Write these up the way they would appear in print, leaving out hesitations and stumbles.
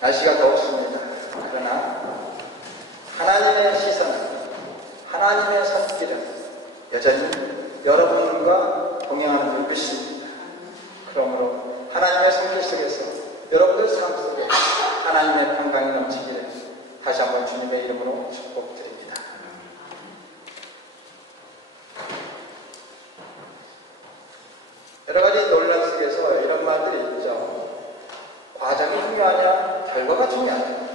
날씨가 더웠습니다. 그러나 하나님의 시선, 하나님의 손길은 여전히 여러분과 동행하는 눈빛입니다. 그러므로 하나님의 손길 속에서 여러분들 삶 속에 하나님의 평강이 넘치기를 다시 한번 주님의 이름으로 축복드립니다. 여러 가지 논란 속에서 이런 말들이 있죠. 과정이 중요하냐, 결과가 중요하냐.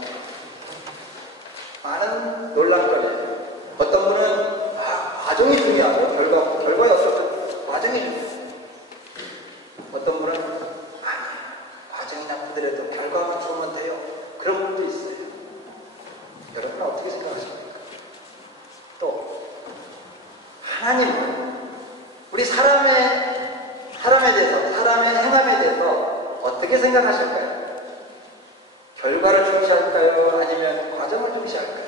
많은 논란거리예요. 어떤 분은 과정이 중요하고 결과였어도 과정이 중요해요. 어떤 분은 과정이 나쁘더라도 결과가 좋으면 돼요. 그런 분도 있어요. 여러분은 어떻게 생각하십니까? 또 하나님은 우리 사람의 대해서, 사람의 행함에 대해서 어떻게 생각하실까요? 결과를 중시할까요? 아니면 과정을 중시할까요?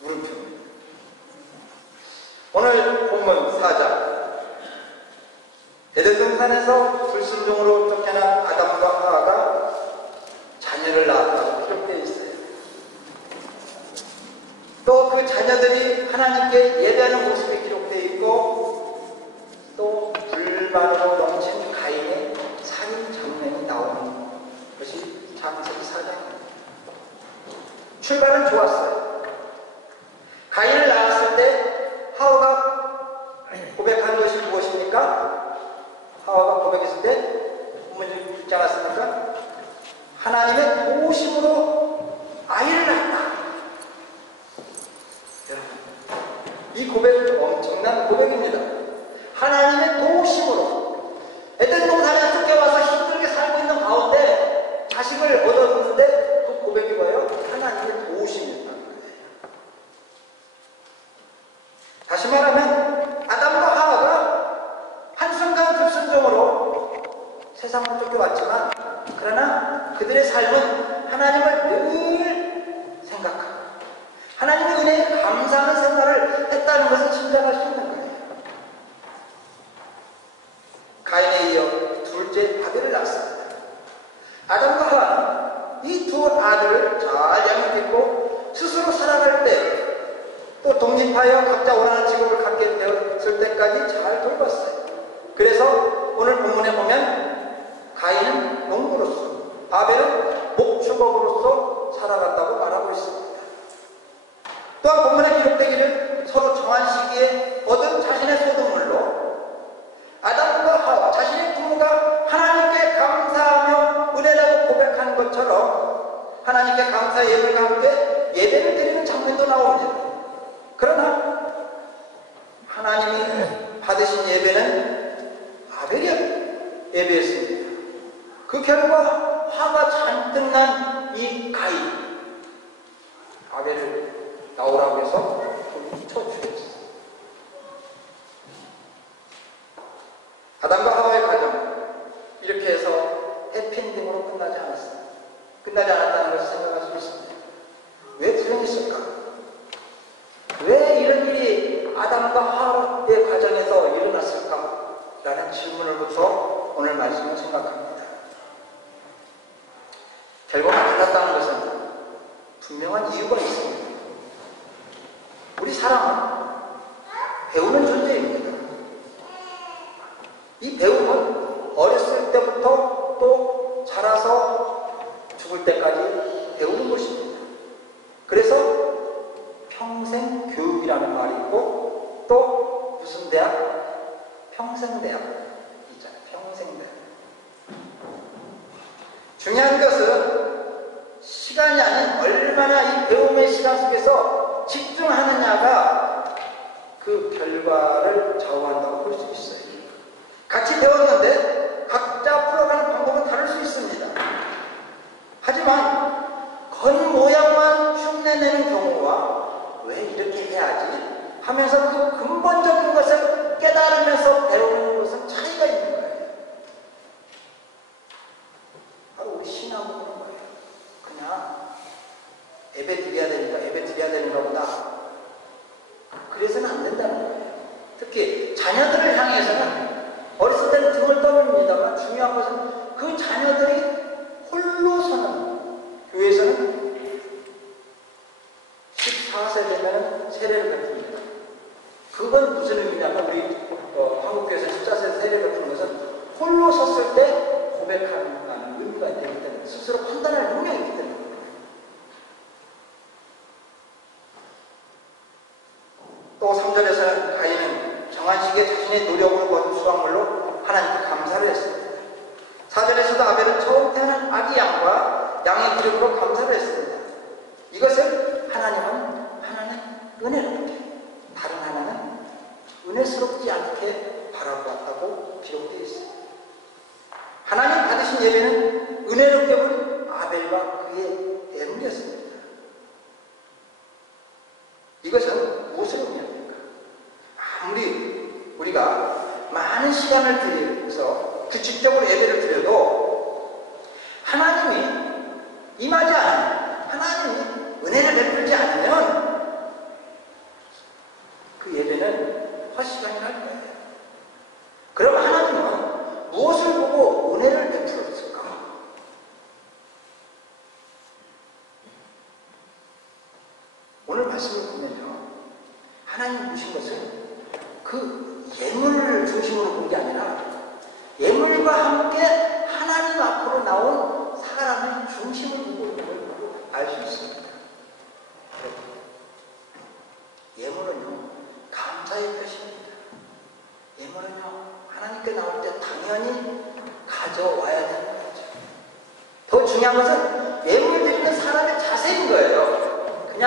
물음표입니다. 오늘 본문 4장 에덴 동산에서 불순종으로 쫓겨난 아담과 하와가 자녀를 낳았다고 기록되어 있어요. 또 그 자녀들이 하나님께 예배하는 모습이 기록되어 있고, 또 불만으로 넘친 가인의 살인 장면이 나오는 것이 창세기 4장입니다. 출발은 좋았어요. 가인을 낳았을 때 하와가 고백한 것이 무엇입니까? 하와가 고백했을 때 본문이 읽지 않았습니까? 하나님의 도우심으로 아이를 낳았다. 이 고백은 엄청난 고백입니다. 하나님의 도우심으로 에덴 동산에 쫓겨와서 힘들게 살고 있는 가운데 자식을 얻었는데 그 고백이 뭐예요? 하나님의 도우심이었다는 거예요. 다시 말하면 아담과 하와가 한순간 불순종으로 세상으로 쫓겨왔지만, 그러나 그들의 삶은 하나님을 늘 생각하고 하나님의 은혜에 감사하는 생활을 했다는 것을 짐작할 수 있는 거예요. 가인에 이어 둘째 아벨을 낳았습니다. 아담과 하와는 이 두 아들을 잘 양육했고 스스로 살아갈 때, 또 독립하여 각자 원하는 직업을 갖게 되었을 때까지 잘 돌봤어요. 그래서 오늘 본문에 보면 가인은 농부로서, 아벨은 목축업으로서 살아간다고 말하고 있습니다. 또한 본문에 기록되기를 서로 정한 시기에 얻은 자신의 소득물로 아담과 하와, 자신의 부모가 하나님께 감사하며 은혜라고 고백한 것처럼 하나님께 감사 예배를 가운데 예배를 드리는 장면도 나옵니다. 그러나 하나님이 받으신 예배는 아벨이 예배였습니다. 그 결과 화가 잔뜩 난 이 가인, 아벨을 나오라고 해서 쳐 죽였어요. 아담과 하와의 가정, 이렇게 해서 해피엔딩으로 끝나지 않았어요. 끝나지 않았다는 것을 생각할 수 있습니다. 왜 불행했을까? 왜 이런 일이 아담과 하와의 가정에서 일어났을까? 라는 질문을부터 오늘 말씀을 생각합니다. 결과가 달랐다는 것은 분명한 이유가 있습니다. 우리 사람은 배우는 존재입니다. 이 배움은 어렸을 때부터 또 자라서 죽을 때까지 배우는 것입니다. 그래서 평생 교육이라는 말이 있고, 또 무슨 대학? 평생대학 있잖아요. 평생대학. 중요한 것은 시간이 아닌 얼마나 이 배움의 시간 속에서 집중하느냐가 그 결과를 좌우한다고 볼 수 있어요. 같이 배웠는데 각자 풀어가는 방법은 다를 수 있습니다. 하지만 겉모양만 흉내내는 경우와 왜 이렇게 해야지 하면서 그 근본적인 것을 깨달으면서 배우는 것은 차이가 있는 거예요. 바로 우리 신앙은 그런 거예요. 그냥 예배 드려야 되니까 예배 드려야 되는가 보다, 그래서는 안 된다는 거예요. 특히 자녀들을 향해서는 어렸을 때는 등을 자신의 노력으로 거둔 수확물로 하나님께 감사를 했습니다. 4절에서도 아벨은 처음 태어난 아기 양과 양의 기름으로 감사를 했습니다. 이것을 하나는 은혜롭게, 다른 하나는 은혜스럽지 않게 바라보았다고 기록되어 있습니다. 하나님 받으신 예배는 은혜롭게 본 아벨과 그의 애물이었습니다. 이것은 무엇을 의미합니까? 아무리 우리가 많은 시간을 들여서 규칙적으로 예배를 드려도 하나님이 임하지 않으면, 하나님이 은혜를 베풀지 않으면 그 예배는 헛시간이 날 거예요. 그럼 하나님은 무엇을 보고 은혜를 베풀었을까? 오늘 말씀을 보면요, 하나님 보신 것은 그 예물을 중심으로 본 게 아니라 예물과 함께 하나님 앞으로 나온 사람의 중심을 보고 있는 걸 알 수 있습니다. 예물은요, 감사의 표시입니다. 예물은요, 하나님께 나올 때 당연히 가져와야 되는 거죠. 더 중요한 것은 예물 드리는 사람의 자세인 거예요. 그냥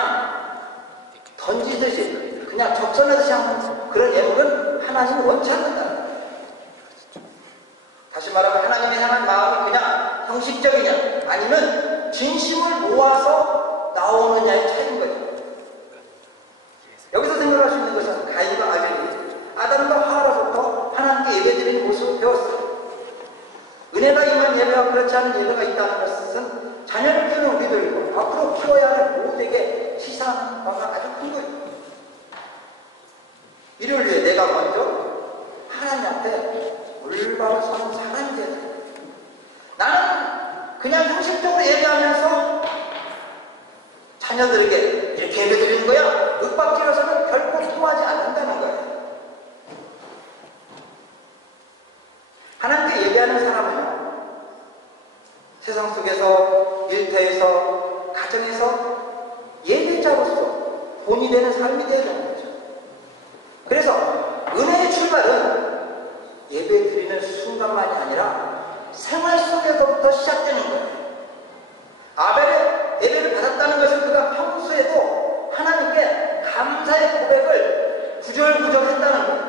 던지듯이, 그냥 적선하듯이 하는 그런 예물은 하나님이 원치 않는다는 거예요. 다시 말하면 하나님의 향한 마음이 그냥 형식적이냐, 아니면 진심을 모아서 나오느냐의 차이인 거죠. 여기서 생각할 수 있는 것은 가인과 아벨이 아담과 하와로부터 하나님께 예배드리는 모습을 배웠어요. 은혜가 임한 예배와 그렇지 않은 예배가 있다는 것은 자녀를 키우는 우리들이고 앞으로 키워야 할 모두에게 시사하는 바가 아주 큰 거예요. 이를 위해 내가 먼저 하나님 앞에 올바로 서는 사람이 되어야 돼요. 나는 그냥 형식적으로 예배하면서 자녀들에게 이렇게 예배드리는 거야, 윽박지어서는 결코 통하지 않는다는 거예요. 하나님께 예배하는 사람은요, 세상 속에서, 일터에서, 가정에서 예배자로서 본이 되는 삶이 되어야 되는 거죠. 그래서 은혜의 출발은 예배 드리는 순간만이 아니라 생활 속에서부터 시작되는 거예요. 아벨의 예배를 받았다는 것은 그가 평소에도 하나님께 감사의 고백을 구절구절 했다는 거예요.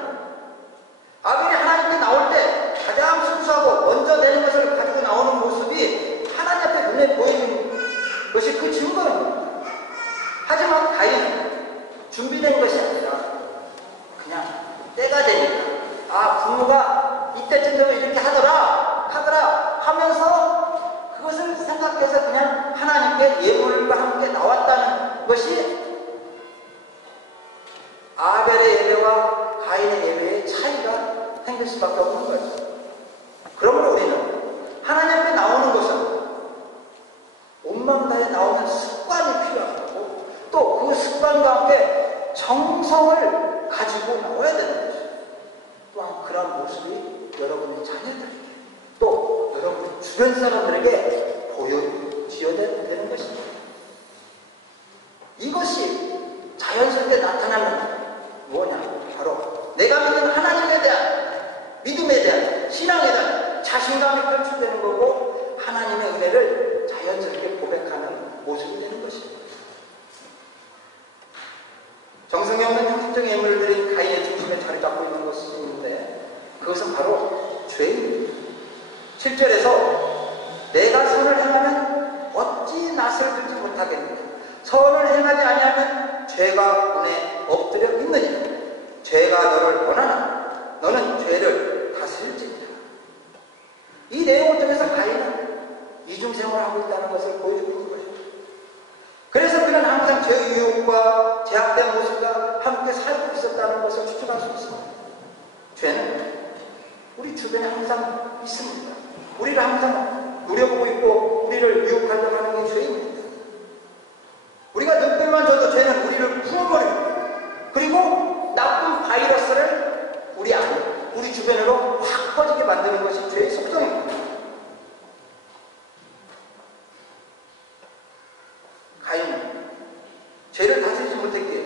아벨이 하나님께 나올 때 가장 순수하고 먼저 되는 것을 가지고 나오는 모습이 하나님 앞에 눈에 보이는 것이 그 증거입니다. 하지만 가인은 준비된 것이 아니라 그냥 때가 되니까, 부모가 이때쯤 되면 이렇게 하더라 하면서 그것을 생각해서 그냥 하나님께 예물과 함께 나왔다는 것이 아벨의 예배와 가인의 예배의 차이가 생길 수밖에 없는 거죠. 그러므로 우리는 하나님 앞에 나오는 것은 온 마음 다해 나오는 습관이 필요하고, 또 그 습관과 함께 정성을 가지고 나와야 되는 거죠. 또한 그런 모습이 여러분의 자녀들에게, 또 여러분 주변 사람들에게 보여지어야 되는 것입니다. 이것이 자연스럽게 나타나는 뭐냐, 바로 내가 믿는 하나님에 대한 믿음에 대한 신앙에 대한 자신감이 펼쳐되는 거고, 하나님의 은혜를 자연스럽게 고백하는 모습이 되는 것입니다. 정성이 없는 형식적 예물을 드린 가인의 중심에 자리 잡고 있는 것이 있는데, 그것은 바로 죄입니다. 7절에서 내가 선을 행하면 어찌 낯을 들지 못하겠느냐, 선을 행하지 아니하면 죄가 문에 엎드려 있느냐, 죄가 너를 원하나 너는 죄를 다스릴지니라. 이 내용을 통해서 가인은 이중생활을 하고 있다는 것을 보여주고 있는 것입니다. 그래서 그는 항상 죄의 유혹과 제약된 모습과 함께 살고 있었다는 것을 추측할 수 있습니다. 죄는 우리 주변에 항상 있습니다. 우리를 항상 노려보고 있고 우리를 유혹하려고 하는 게 죄입니다. 우리가 눈빛만 줘도 죄는 우리를 부어버립니다. 그리고 나쁜 바이러스를 우리 안에, 우리 주변으로 확 퍼지게 만드는 것이 죄의 속성입니다. 가인은 죄를 다스리지 못했기에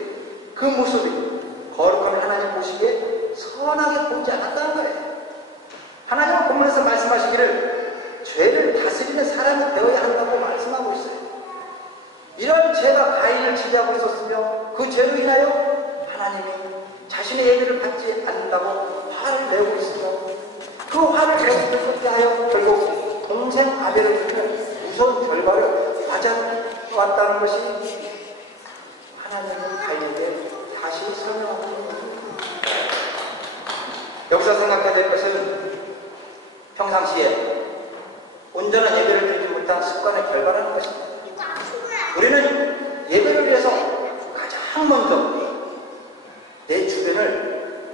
그 모습이 거룩한 하나님 보시기에 선하게 보이지 하나님이 배워야 한다고 말씀하고 있어요. 이런 죄가 가인을 지배하고 있었으며 그 죄로 인하여 하나님이 자신의 예배를 받지 않는다고 화를 내고 있으며 그 화를 내고 하여 결국 동생 아벨을 주는 무서운 결과를 맞아왔다는 것이 하나님은 가인에게 다시 설명하고 있는 것입니다. 여기서 생각해야 될 것은 평상시에 온전한 예배를 드리지 못한 습관의 결과라는 것입니다. 우리는 예배를 위해서 가장 먼저 내 주변을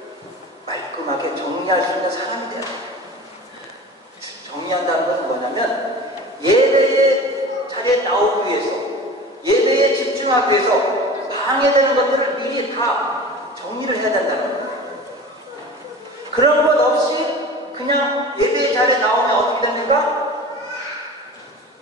말끔하게 정리할 수 있는 사람이 돼야 돼요. 정리한다는 것은 뭐냐면 예배의 자리에 나오기 위해서 예배에 집중하기 위해서 방해되는 것들을 미리 다 정리를 해야 된다는 거예요. 그런 것 없이 그냥 예배의 자리에 나오면 어떻게 됩니까?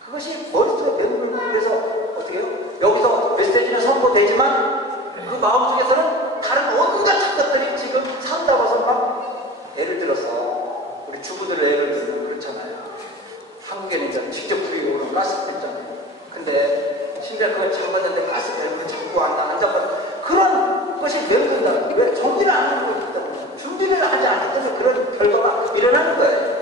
그것이 머릿속에 맴돌고 그래서 어떻게 해요? 여기서 메시지는 선포되지만 그 마음속에서는 다른 온갖 것들이 지금 산다고서 막 예를 들어서 우리 주부들 예를 들면 그렇잖아요. 한국에는 이제 직접 구입으로 가스펠 있잖아요. 근데 심지어 그걸 잡았는데 가스펠을 잡고 안 잡고 그런 것이 맴돈다는 거예요. 왜? 정리를 안 하는 거기 때문에 준비를 하지 않기 때문에 그런 결과가 일어나는 거예요.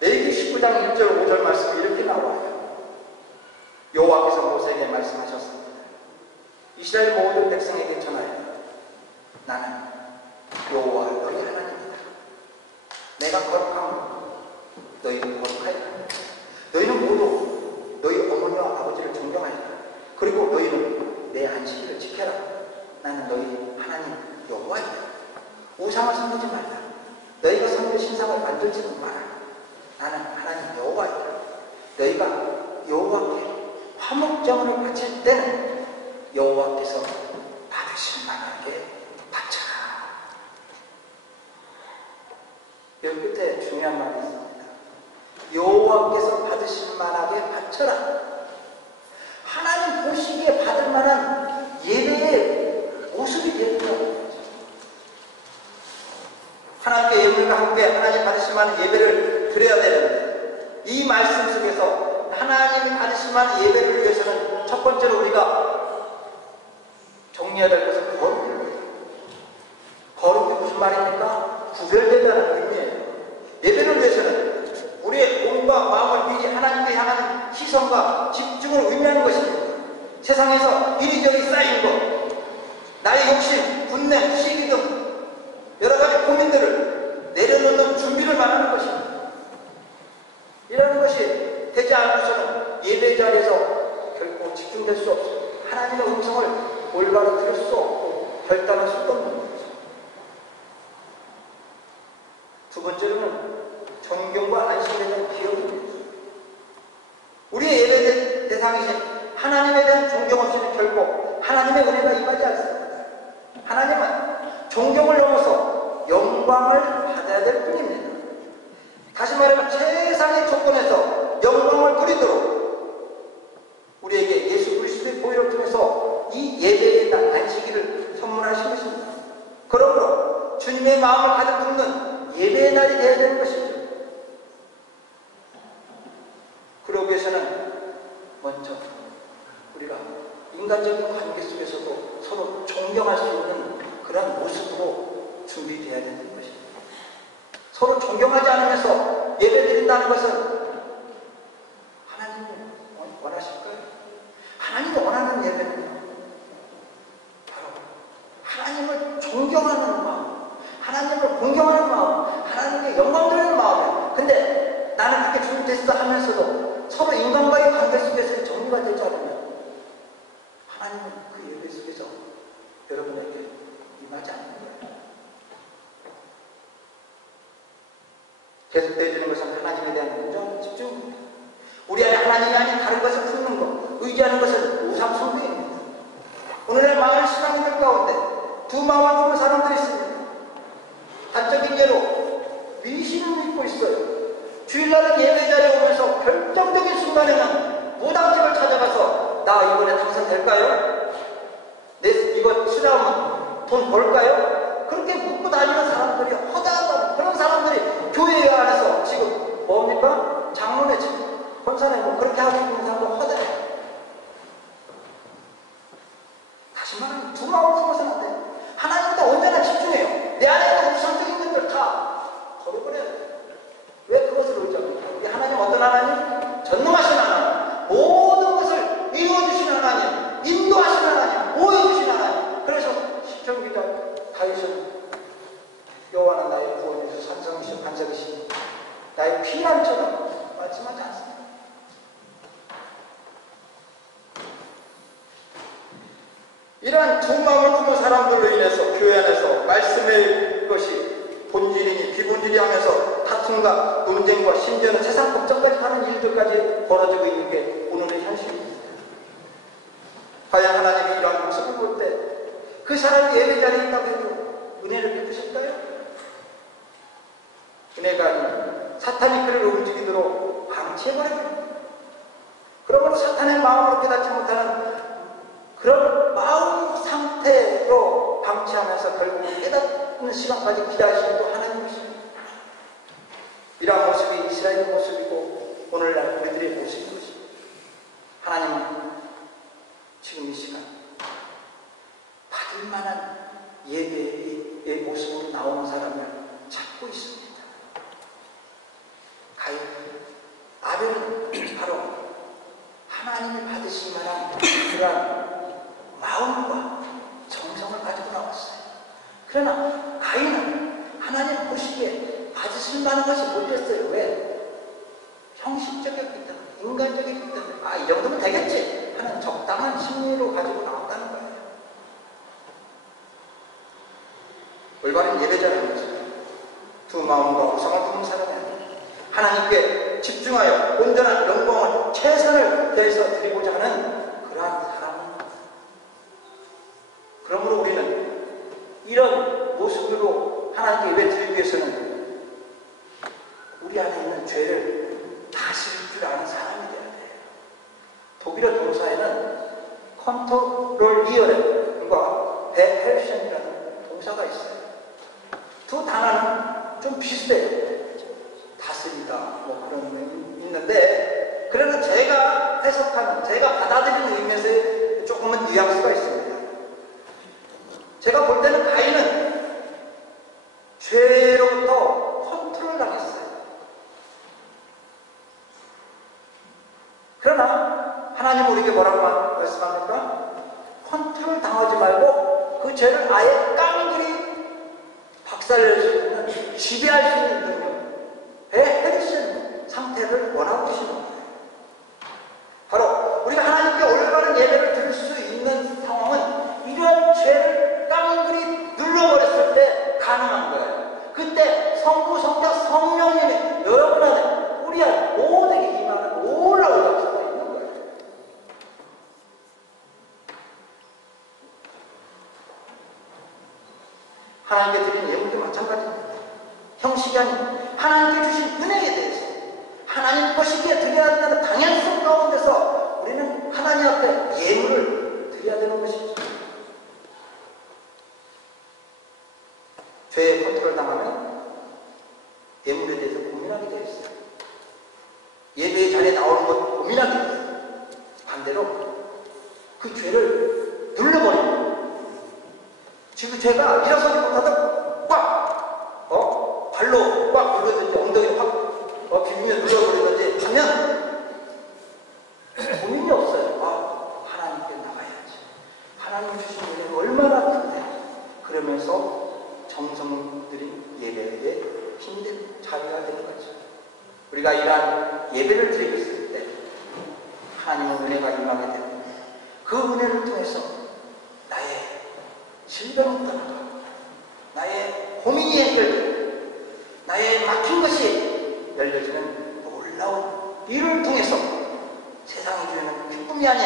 레위기 19장 1절 5절 말씀이 이렇게 나와요. 여호와께서 모세에게 말씀하셨습니다. 이스라엘 모든 백성에게 전하여 나는 여호와 너희 하나님이다. 내가 거룩함을 너희는 거룩하여라. 너희는 모두 너희 어머니와 아버지를 존경하여라. 그리고 너희는 내 안식일을 지켜라. 나는 너희 하나님 여호와이다. 우상을 섬기지 말라. 너희가 섬길 신상을 만들지는 마라. 나는 하나님 여호와이다. 너희가 여호와께 화목제물을 바칠 때는 여호와께서 받으실 만하게 바쳐라. 여기 끝에 중요한 말이 있습니다. 여호와께서 받으실 만하게 바쳐라. 하나님 보시기에 받을 만한 예배의 모습이 되는 거예요. 하나님께 예물과 함께 하나님 받으실 만한 예배를 드려야 되는데 이 말씀 속에서 하나님이 받으실 만한 예배를 위해서는 첫 번째로 우리가 정리해야 될 것은 거룩입니다. 거룩이 무슨 말입니까? 구별되다는 의미예요. 예배를 위해서는 우리의 몸과 마음을 미리 하나님께 향하는 시선과 집중을 의미하는 것입니다. 세상에서 이리저리 쌓인 것, 나의 욕심, 분냄, 시기 등 여러 가지 고민들을 내려놓는 준비를 말하는 것입니다. 이런 것이 되지 않고서는 예배 자리에서 결코 집중될 수 없습니다. 하나님의 음성을 올바로 들을 수 없고 결단할 수 없는 거죠. 두 번째로는 존경과 안식에 대한 기억입니다. 우리의 예배 대상이신 하나님에 대한 존경 없이는 결코 하나님의 은혜가 임하지 않습니다. 하나님은 존경을 넘어서 영광을 받아야 될 뿐입니다. 다시 말하면 최상의 조건에서 영광을 누리도록 우리에게 예수 그리스도의 보혈을 통해서 이 예배의 날 안식일을 선물하신 것입니다. 그러므로 주님의 마음을 가득 품는 예배의 날이 되어야 되는 것입니다. 그러기 위해서는 먼저 우리가 인간적인 관계 속에서도 서로 존경할 수 있는 그런 모습으로 준비되어야 되는 것입니다. 서로 존경하지 않으면서 예배드린다는 것은 하나님이 원하실까요? 하나님이 원하는 예배는 바로 하나님을 존경하는 마음, 하나님을 공경하는 마음, 하나님께 영광 돌리는 마음이에요. 근데 나는 그렇게 준비됐어 하면서도 서로 인간과의 관계 속에서 정리가 되지 않으면 하나님은 그 예배 속에서 여러분에게 임하지 않는 거예요. 계속되어지는 것은 하나님에 대한 온전한 집중입니다. 우리 안에 하나님이 아닌 다른 것을 품는 것, 의지하는 것은 우상 숭배입니다. 오늘날 많은 신앙인들 가운데 두 마음을 품는 사람들이 있습니다. 단적인 예로 미신을 믿고 있어요. 주일날은 예배자리에 오면서 결정적인 순간에는 무당집을 찾아가서 나 이번에 당선될까요? 내 이거 수다하면 돈 벌까요? 그런 하지만 두 마음을 품어서는 안 돼요. 하나님보다 언제나 집중해요. 내 안에 있는 우상적인 것들 다 버려버려야 돼요. 왜 그것을 의지합니까? 우리 하나님 어떤 하나님? 전능하신 하나님, 모든 것을 이루어주신 하나님, 인도하신 하나님, 보여주신 하나님. 그래서 시편기자 다윗은 여호와는 나의 구원이시오 산성이시오 반석이시오 나의 피난처럼 말씀하지 않습니다. 이러한 두 마음을 품은 사람들로 인해서 교회 안에서 말씀의 것이 본질이니 비본질이 하면서 다툼과 논쟁과 심지어는 세상 걱정까지 하는 일들까지 벌어지고 있는 게 오늘의 현실입니다. 과연 하나님이 이러한 모습을 볼 때 그 사람이 예배 자리에 있다고 해도 은혜를 베푸실까요? 은혜가 아닌 사탄이 그를 움직이도록 방치해버립니다. 그러므로 사탄의 마음으로 깨닫지 못하는 그런 마음 상태로 방치하면서 결국은 깨닫는 시간까지 기다리시는 또 하나님이십니다. 이러한 모습이 이스라엘의 모습이고 오늘날 우리들의 모습인 것입니다. 하나님은 지금 이 시간 받을 만한 예배의 모습으로 나오는 사람을 찾고 있습니다. 가인, 아벨은 바로 하나님을 받으실 만한 그러한 마음과 정성을 가지고 나왔어요. 그러나 가인은 하나님 보시기에 받으실 만한 것이 못됐어요. 왜? 형식적이었기 때문에, 인간적이기 때문에 이 정도면 되겠지 하는 적당한 심리로 가지고 나왔다는 거예요. 올바른 예배자라는 것은 두 마음과 우상을 품는 사람이 아니에요. 하나님께 집중하여 온전한 영광을 최선을 다해서 드리고자 하는 그러한 사람입니다. 그러므로 우리는 이런 모습으로 하나님께 예배 드리기 위해서는 우리 안에 있는 죄를 다스릴 줄 아는 사람이 되어야 돼요. 독일어 동사에는 컨트롤리어과 베헬션이라는 동사가 있어요. 두 단어는 좀 비슷해요. 다스리다 뭐 그런 의미 있는데 그러나 제가 해석하는 제가 받아들이는 의미에서 조금은 뉘앙스가 있습니다. 제가 볼 때는 가인은 죄로부터 컨트롤 당했어요. 그러나 하나님 우리에게 뭐라고 말씀합니까? 컨트롤 당하지 말고 그 죄를 아예 깡그리 박살낼 수 있는 지배할 수 있는 능력 헤리슨 상태를 원하고 계시는 거예요. 바로 우리가 하나님께 올바른 예배를 드릴 수 있는 상황은 이러한 죄를 깡그리 눌러버렸을 때 가능한 거예요. 그때 성부, 성자, 성령님이 여러분 안에 우리 안에 모두에게 임하는 놀라운 역사가 있는 거예요. 하나님께 드리는 예물도 마찬가지입니다. 형식이 아닌 하나님께 주신 은혜에 대해서 하나님 것이기에 드려야 한다는 당연성 가운데서 우리는 하나님 앞에 예물을 드려야 되는 것이죠. 죄에 컨트롤 당하면 예물에 대해서 고민하게 되어 있어요. 예배의 자리에 나오는 것 고민하게 되어 있어요. 반대로 그 죄를 눌러버리는 지금 죄가 일어서지 못하다 꽉 발로 꽉 눌러든지 엉덩이를 확 비비며 눌러버리든지 하면 고민이 없어요. 하나님께 나가야지. 하나님 주신 은혜는 얼마나 큰데 그러면서 정성 들인 예배에 힘이 되는 자리가 되는 거죠. 우리가 이러한 예배를 드리고 있을 때 하나님의 은혜가 임하게 되는 그 은혜를 통해서 나의 질병이 떠나가 나의 고민이 해결되고 나의 막힌 것이 열려지는 놀라운 일을 통해서 세상이 주는 기쁨이 아닌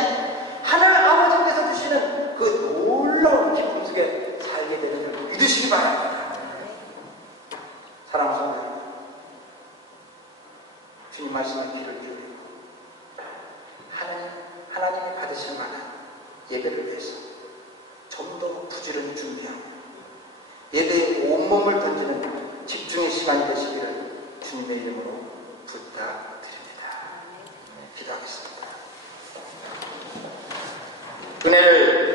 하늘 아버지께서 주시는 그 놀라운 기쁨 속에 살게 되는 줄 믿으시기 바랍니다. 사랑하는 성도 여러분, 주님 말씀에 귀를 기울이고 하나님이 받으실 만한 예배를 위해서 좀 더 부지런히 준비하고 예배에 온몸을 던지는 집중의 시간이 되시기를 주님의 이름으로 부탁드립니다. 기도하겠습니다. 은혜를